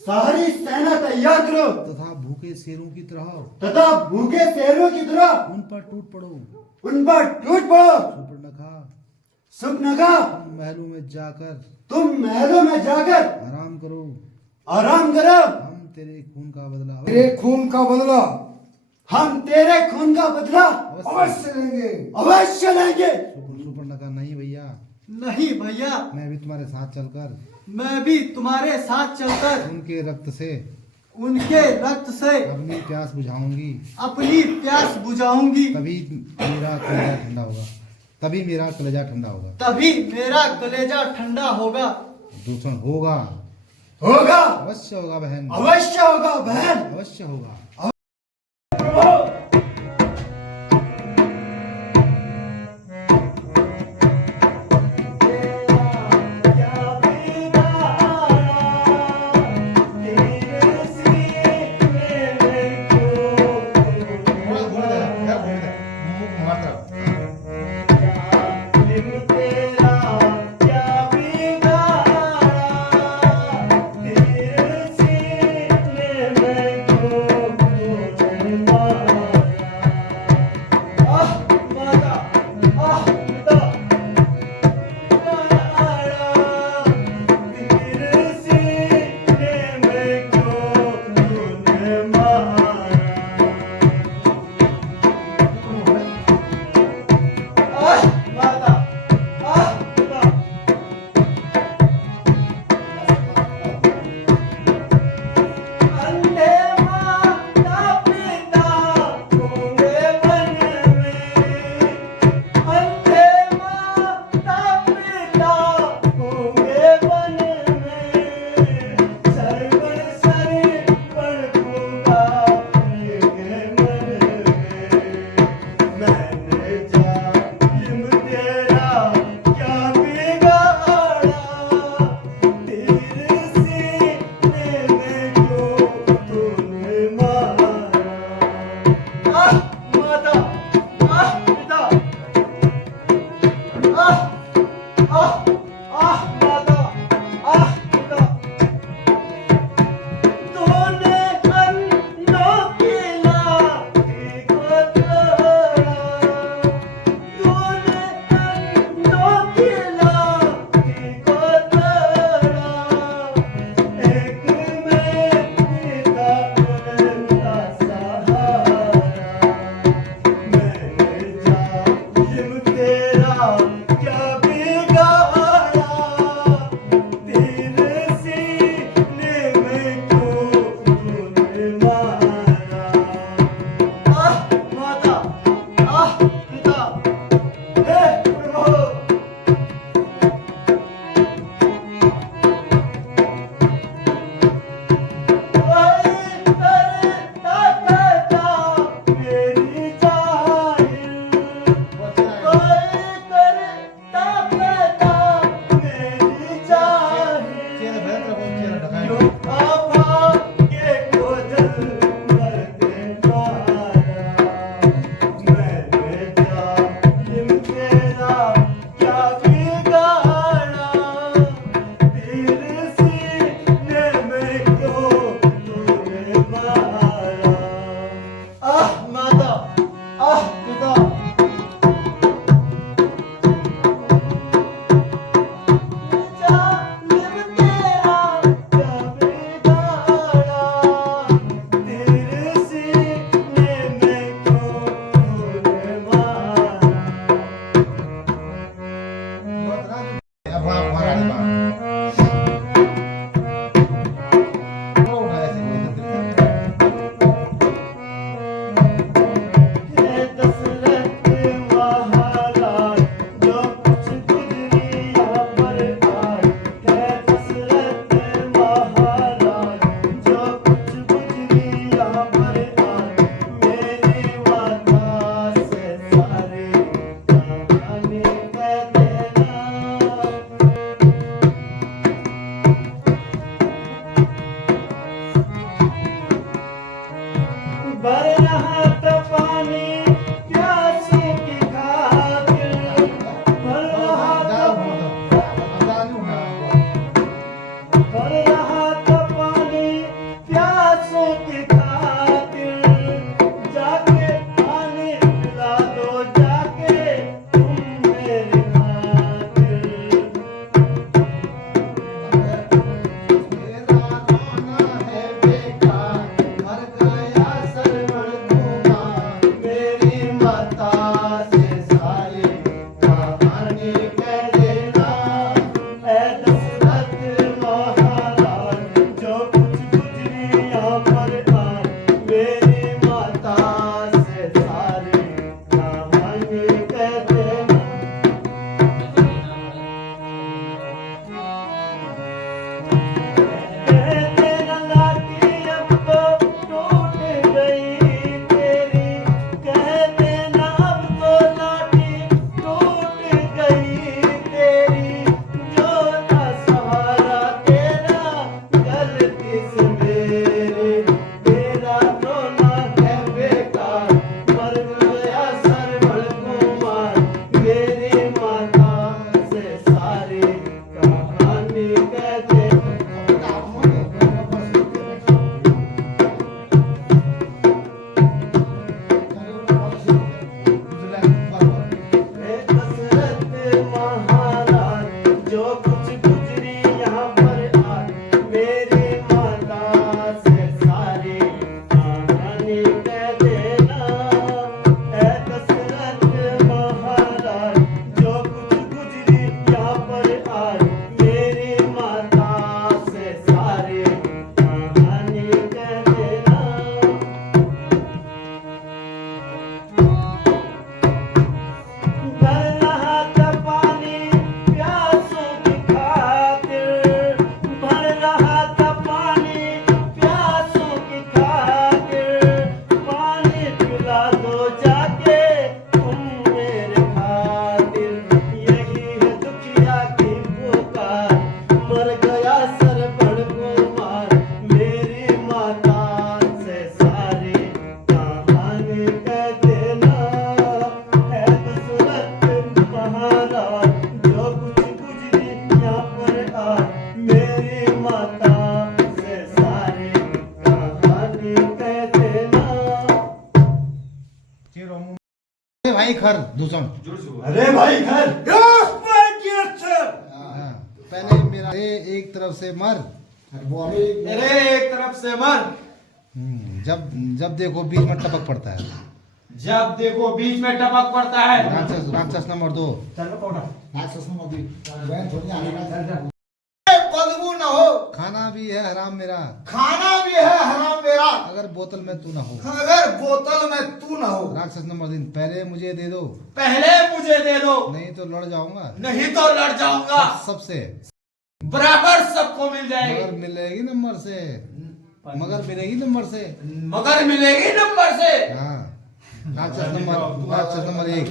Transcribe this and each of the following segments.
सारी सेना तैयार करो तथा भूखे शेरों की तरह उन पर टूट पड़ो। सुपर्णखा तुम महलों में जाकर आराम करो। हम तेरे खून का बदला हम तेरे खून का बदला अवश्य लेंगे। सुपर्णखा नहीं भैया, नहीं भैया, मैं भी तुम्हारे साथ चलकर उनके रक्त से अपनी प्यास बुझाऊंगी। तभी मेरा कलेजा ठंडा होगा। दूषण होगा, अवश्य होगा बहन, अवश्य होगा। भाई खर दूसरा। अरे भाई घर हाँ, पहले मेरा अरे एक तरफ से मर। अरे एक तरफ से मर, जब जब देखो बीच में टपक पड़ता है। जब देखो बीच में टपक पड़ता है। राक्षस राक्षस नंबर 2। बदबू न हो, खाना भी है हराम मेरा, खाना भी है हराम मेरा, अगर बोतल में तू ना हो। अगर बोतल में तू न हो। राक्षस नंबर 3, पहले मुझे दे दो, पहले मुझे दे दो, नहीं तो लड़ जाऊंगा नहीं तो लड़ जाऊंगा। सबसे। बराबर सबको मिल मगर जाएगी, मिलेगी नंबर से, मगर मिलेगी नंबर से। मगर मिलेगी नंबर से। हाँ, राक्षस नंबर 1,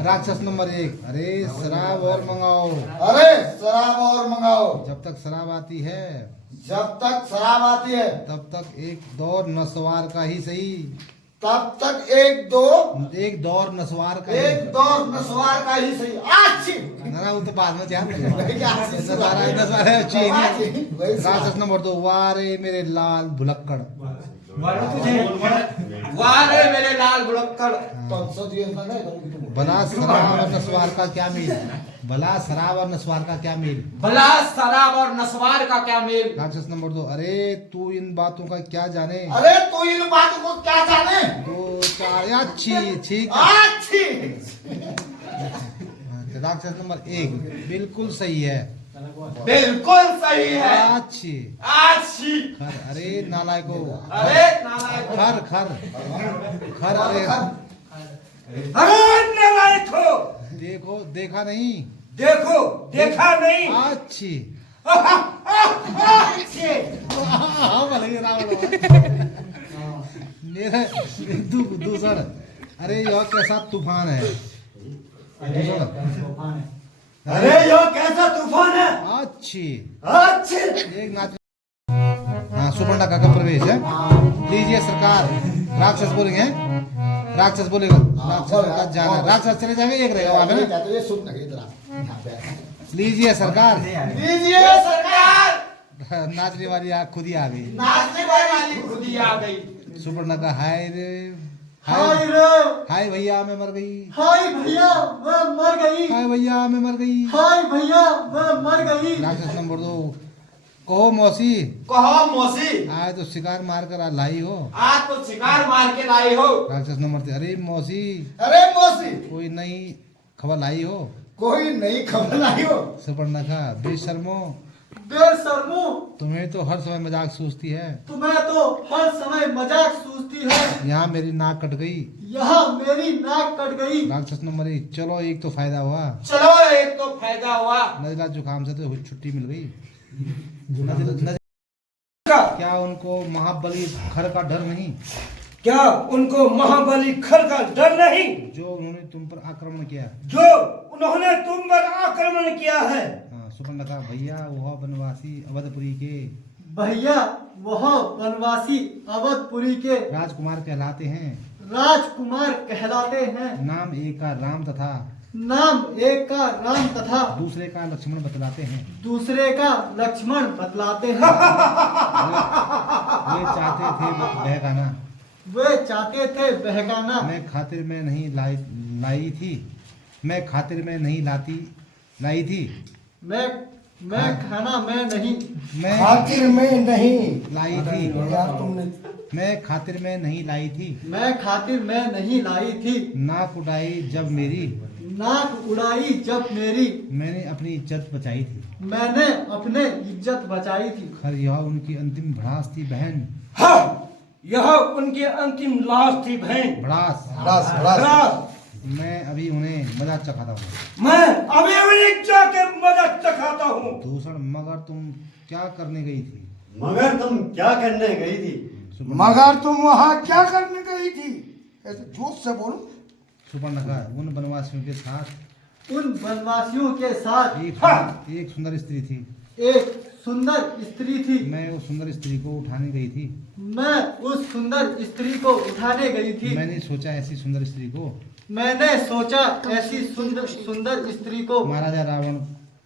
राक्षस नंबर 1, अरे शराब और मंगाओ। अरे शराब और मंगाओ, जब तक शराब आती है, जब तक शराब आती है, तब तक एक दौर नस्वार का ही सही, तब तक एक दौर नस्वार का एक ही। दौर नस्वार का ही सही। अच्छी ना वो तो बाद में ध्यान नस्वार नस्वार है अच्छी नहीं। राक्षस नंबर 2, वारे मेरे लाल भुलक्कड़। वारे मेरे लाल भुलक्कड़। भला शराब और नस्वार का क्या मेल, भला शराब और नस्वार का क्या मेल। भला शराब और नस्वार का क्या मेल। राक्षस नंबर 2, अरे तू इन बातों का क्या जाने। अरे तू इन बातों को क्या जाने। 2 4 अच्छी ठीक। अच्छी राक्षस नंबर 1, बिल्कुल सही है, बिल्कुल सही है, अच्छी। अच्छी। खर, अरे नालायको, अरे नालायक, खर खर खर, अरे अरे नालायक हो, देखो देखा नहीं, देखो देखा नहीं। अच्छी। अच्छी। हाँ, भले मेरा दूसरा, अरे यह कैसा तूफान है। अरे यो कैसा तूफान है। अच्छी। अच्छी। एक नाच। हाँ, सुपर्णा का प्रवेश है, लीजिए सरकार। राक्षस बोलेंगे, राक्षस बोलेगा, राक्षस का जाना, राक्षस चले जाएंगे, एक रहेगा वहां पे ना। ये सुन नहीं लीजिए सरकार, लीजिए सरकार। नाचने वाली आग खुद ही आ गई। नाचने वाली खुद ही आ गई। सुपर्णा का हाय रे, हाय रे, हाय भैया मैं मर गई, हाय भैया मैं मर गई, हाय भैया मैं मर गई। हाय भैया मैं मर गई। राक्षस नंबर 2, कहो मौसी, कहो मौसी, आज तो शिकार मार कर लाई हो। आज तो शिकार मार के लाई हो। राक्षस नंबर 3, अरे मौसी, अरे मौसी, कोई नई खबर लाई हो। कोई नई खबर लाई हो। सुपर्णा का, बेशर्मो, बेशर्मो, तुम्हें तो हर समय मजाक सूझती है। तुम्हें तो हर समय मजाक सूझती है। यहाँ मेरी नाक कट गई। यहाँ मेरी नाक कट गई। राक्षस नंबर 1, चलो एक तो फायदा हुआ, चलो एक तो फायदा हुआ। नजला जुकाम से तो छुट्टी मिल गई। क्या उनको महाबली खर का डर नहीं, क्या उनको महाबली खर का डर नहीं, जो उन्होंने तुम पर आक्रमण किया। जो उन्होंने तुम पर आक्रमण किया है। हाँ, सुपर्णा का, भैया वह वनवासी अवधपुरी के, भैया वह वनवासी अवधपुरी के राजकुमार कहलाते हैं। राजकुमार कहलाते हैं। नाम एक का राम तथा नाम एक का राम तथा दूसरे का लक्ष्मण बतलाते हैं। दूसरे का लक्ष्मण बतलाते हैं। वे चाहते थे बहकाना, वे चाहते थे बहकाना। मैं खातिर में नहीं लाई थी, मैं खातिर में नहीं लाई थी। मैं खाना में नहीं, मैं खातिर में नहीं लाई थी, यार तुमने। मैं खातिर में नहीं लाई थी। मैं खातिर में नहीं लाई थी। नाक उड़ाई जब मेरी, नाक उड़ाई जब मेरी, मैंने अपनी इज्जत बचाई थी। मैंने अपने इज्जत बचाई थी। खर यह उनकी अंतिम भड़ास थी बहन। हाँ, यह उनकी अंतिम लाश थी बहन। भड़ास। मैं अभी उन्हें मजा चखाता हूँ। मैं अभी उन्हें जाके मदद चखाता हूँ। दूसरा, मगर तुम क्या करने गई थी। मगर तुम क्या करने गई थी। मगर तुम वहाँ क्या करने गई थी। ऐसे जोश से बोलो। सुपर्णा का, उन वनवासियों के साथ, उन वनवासियों के साथ एक सुंदर स्त्री थी। एक सुंदर स्त्री थी। मैं उस सुंदर स्त्री को उठाने गई थी। मैं उस सुंदर स्त्री को उठाने गई थी। मैंने सोचा ऐसी सुंदर स्त्री को, मैंने सोचा ऐसी सुंदर स्त्री को महाराजा रावण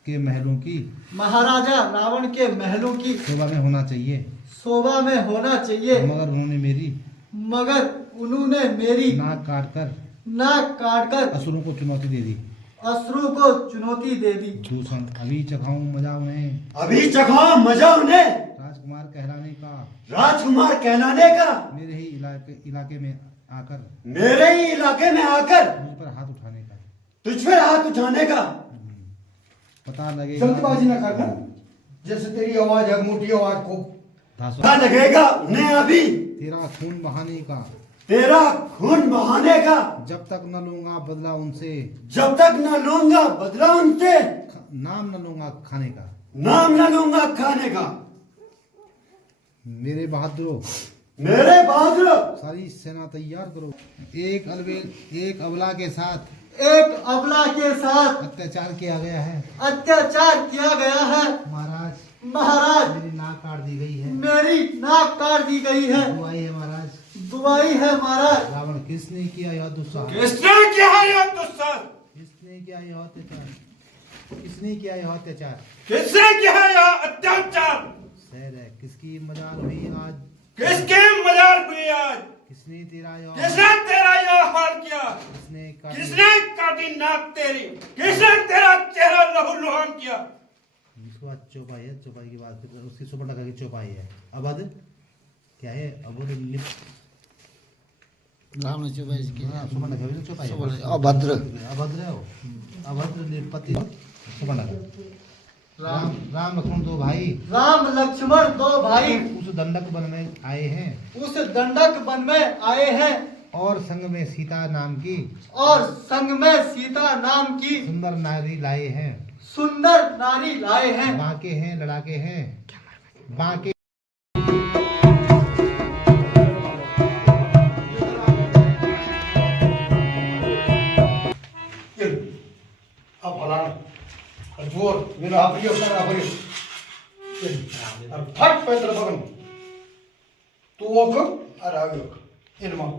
के महलों की, महाराजा रावण के महलों की शोभा में होना चाहिए। शोभा में होना चाहिए। मगर उन्होंने मेरी मगर उन्होंने मेरी नाक काट कर नाक काटकर असुरों को चुनौती दे दी। असुरों को चुनौती दे दी। दूषण अभी चखाऊं मजा उन्हें, अभी चखाओ मजा उन्हें, राजकुमार कहलाने का, राजकुमार कहलाने का, मेरे ही इलाके में आकर मेरे ही इलाके में आकर मुझ पर हाथ उठाने का, तुझ पर हाथ उठाने का। पता लगेगा जल्दबाजी ना करना, जैसे तेरी आवाज है मोटी आवाज को। पता लगेगा उन्हें अभी तेरा खून बहाने का, तेरा खून बहाने का, जब तक न लूंगा बदला उनसे, जब तक न लूंगा बदला उनसे, नाम न लूंगा खाने का। नाम न लूंगा खाने का। मेरे बहादुरों, मेरे बहादुर, सारी सेना तैयार करो, एक अबला के साथ एक अबला के साथ अत्याचार किया गया है। अत्याचार किया गया है। महाराज, महाराज, मेरी नाक काट दी गई है। मेरी नाक काट दी गई है। दुआई है महाराज, दुआई है महाराज। रावण किसने किया यह दुस्साहस, किसने किया यह दुस्साहस, किसने किया यह अत्याचार, किसने किया यह अत्याचार, किसने किया यह अत्याचार। सैर है किसकी मजाल हुई आज, किसके मजाल हुई आज, किसने तेरा यह, किसने तेरा यह हाल किया, किसने काटी नाक तेरी, किसने तेरा चेहरा लहूलुहान किया। इसको चौपाई है, चौपाई के बाद फिर उसकी सुपर्ण की चौपाई है। अबद क्या है, अबद राम ने चौपाई की सुपर्ण का भी चौपाई है। अभद्र अभद्र है वो, अभद्र निपति सुपर्ण का। राम लक्ष्मण दो भाई, राम लक्ष्मण दो भाई उस दंडक वन में आए हैं, उस दंडक वन में आए हैं, और संग में सीता नाम की, और संग में सीता नाम की सुंदर नारी लाए हैं, सुंदर नारी लाए हैं। बांके हैं लड़ाके हैं, बांके अब फलाना जोर मेरा आपरियो कर आपरियो फट पैदल बगन तू ओक और आगे इनमा